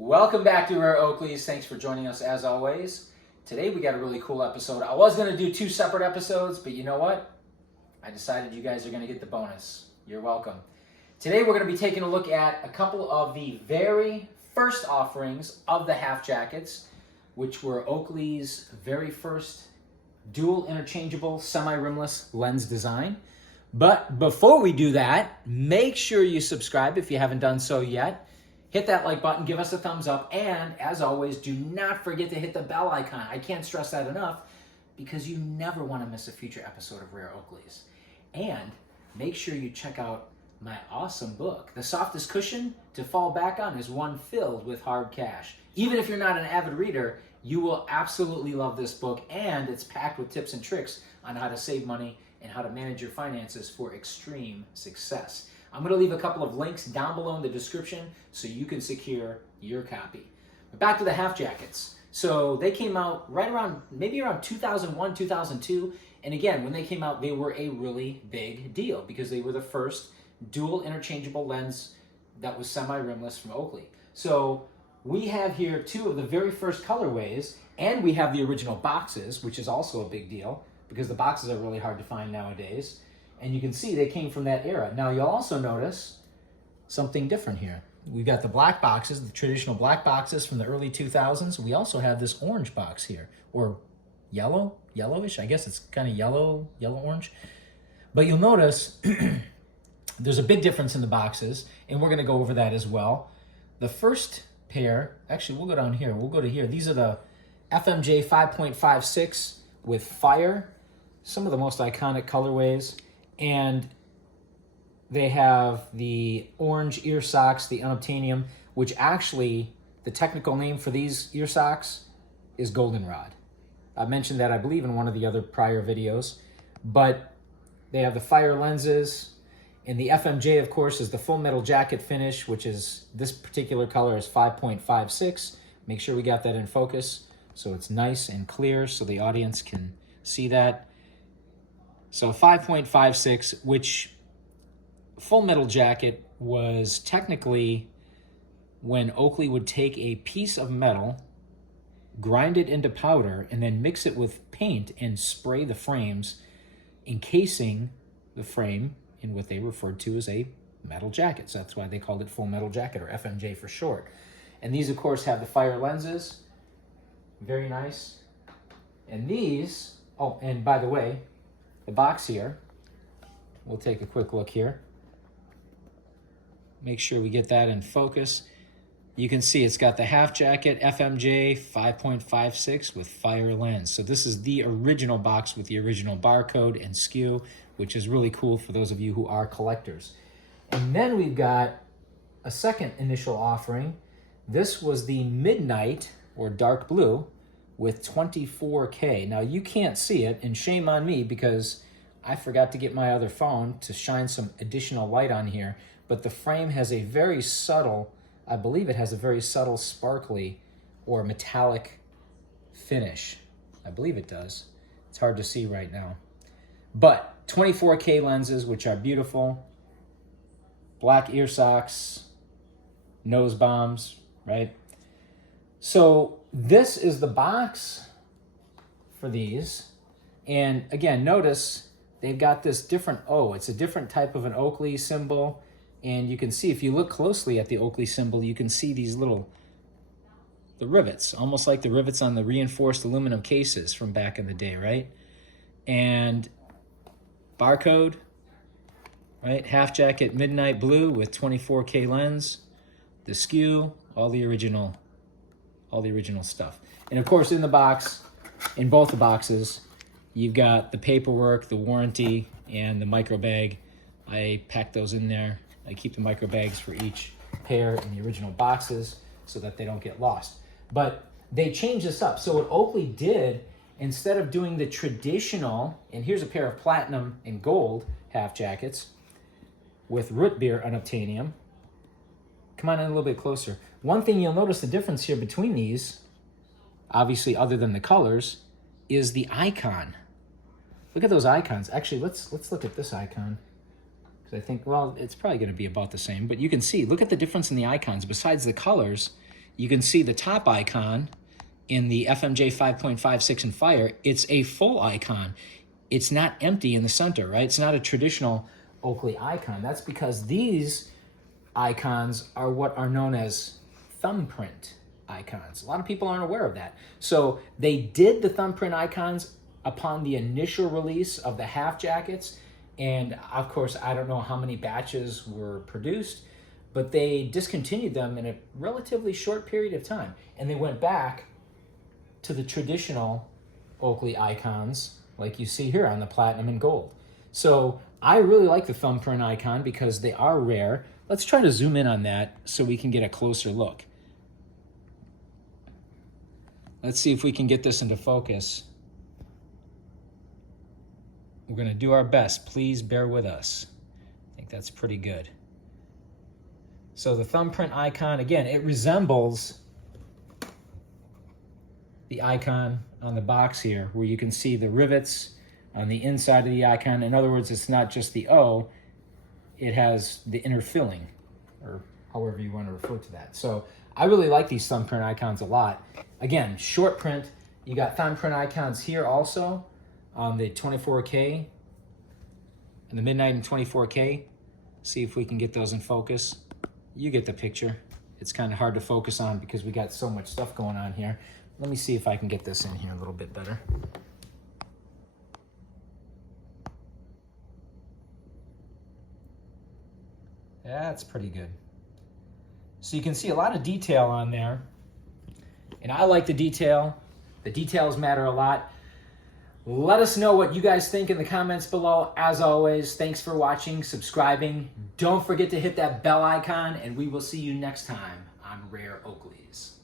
Welcome back to Rare Oakleys. Thanks for joining us as always. Today we got a really cool episode. I was going to do two separate episodes, but you know what? I decided you guys are going to get the bonus. You're welcome. Today we're going to be taking a look at a couple of the very first offerings of the half jackets, which were Oakley's very first dual interchangeable semi-rimless lens design. But before we do that, make sure you subscribe if you haven't done so yet. Hit that like button, give us a thumbs up, and as always, do not forget to hit the bell icon. I can't stress that enough because you never want to miss a future episode of Rare Oakleys. And make sure you check out my awesome book. The Softest Cushion to Fall Back On is one filled with hard cash. Even if you're not an avid reader, you will absolutely love this book, and it's packed with tips and tricks on how to save money and how to manage your finances for extreme success. I'm going to leave a couple of links down below in the description so you can secure your copy. But back to the half jackets. So they came out right around, maybe around 2001, 2002. And again, when they came out, they were a really big deal because they were the first dual interchangeable lens that was semi-rimless from Oakley. So we have here two of the very first colorways, and we have the original boxes, which is also a big deal because the boxes are really hard to find nowadays. And you can see they came from that era. Now you'll also notice something different here. We've got the black boxes, the traditional black boxes from the early 2000s. We also have this orange box here, or yellowish. I guess it's kind of yellow-orange. But you'll notice there's a big difference in the boxes, and we're going to go over that as well. The first pair, actually we'll go down here. We'll go to here. These are the FMJ 5.56 with fire, some of the most iconic colorways. And they have the orange ear socks, the unobtainium, which actually, the technical name for these ear socks is goldenrod. I mentioned that, I believe, in one of the other prior videos. But they have the fire lenses, and the FMJ, of course, is the full metal jacket finish, which is, this particular color is 5.56. Make sure we got that in focus so it's nice and clear so the audience can see that. So 5.56, which full metal jacket was technically when Oakley would take a piece of metal, grind it into powder, and then mix it with paint and spray the frames, encasing the frame in what they referred to as a metal jacket. So that's why they called it full metal jacket, or FMJ for short. And these, of course, have the fire lenses. Very nice. And these, oh, and by the way, the box here, we'll take a quick look here. Make sure we get that in focus. You can see it's got the half jacket FMJ 5.56 with fire lens. So this is the original box with the original barcode and SKU, which is really cool for those of you who are collectors. And then we've got a second initial offering. This was the Midnight, or dark blue, with 24K. Now you can't see it, and shame on me because I forgot to get my other phone to shine some additional light on here, but the frame has a very subtle, I believe it has a very subtle sparkly or metallic finish. I believe it does. It's hard to see right now. But 24K lenses, which are beautiful. Black ear socks, nose bombs, right? So this is the box for these. And again, notice they've got this different O. It's a different type of an Oakley symbol. And you can see, if you look closely at the Oakley symbol, you can see these the rivets, almost like the rivets on the reinforced aluminum cases from back in the day, right? And barcode, right? Half jacket midnight blue with 24K lens, the SKU, all the original stuff. And of course, in the box, in both the boxes, you've got the paperwork, the warranty, and the micro bag. I packed those in there. I keep the micro bags for each pair in the original boxes so that they don't get lost. But they changed this up. So what Oakley did, instead of doing the traditional, and here's a pair of platinum and gold half jackets with root beer unobtainium. Come on in a little bit closer. One thing you'll notice the difference here between these, obviously other than the colors, is the icon. Look at those icons. Actually, let's look at this icon. Because I think, well, it's probably going to be about the same. But you can see, look at the difference in the icons. Besides the colors, you can see the top icon in the FMJ 5.56 and Fire. It's a full icon. It's not empty in the center, right? It's not a traditional Oakley icon. That's because these icons are what are known as thumbprint icons. A lot of people aren't aware of that. So they did the thumbprint icons upon the initial release of the half jackets. And of course, I don't know how many batches were produced, but they discontinued them in a relatively short period of time. And they went back to the traditional Oakley icons, like you see here on the platinum and gold. So I really like the thumbprint icon because they are rare. Let's try to zoom in on that so we can get a closer look. Let's see if we can get this into focus. We're going to do our best. Please bear with us. I think that's pretty good. So the thumbprint icon, again, it resembles the icon on the box here, where you can see the rivets on the inside of the icon. In other words, it's not just the O, it has the inner filling, or however you want to refer to that. So I really like these thumbprint icons a lot. Again, short print. You got thumbprint icons here also on the 24K and the Midnight and 24K. See if we can get those in focus. You get the picture. It's kind of hard to focus on because we got so much stuff going on here. Let me see if I can get this in here a little bit better. That's pretty good. So you can see a lot of detail on there. And I like the detail. The details matter a lot. Let us know what you guys think in the comments below. As always, thanks for watching, subscribing. Don't forget to hit that bell icon, and we will see you next time on Rare Oakleys.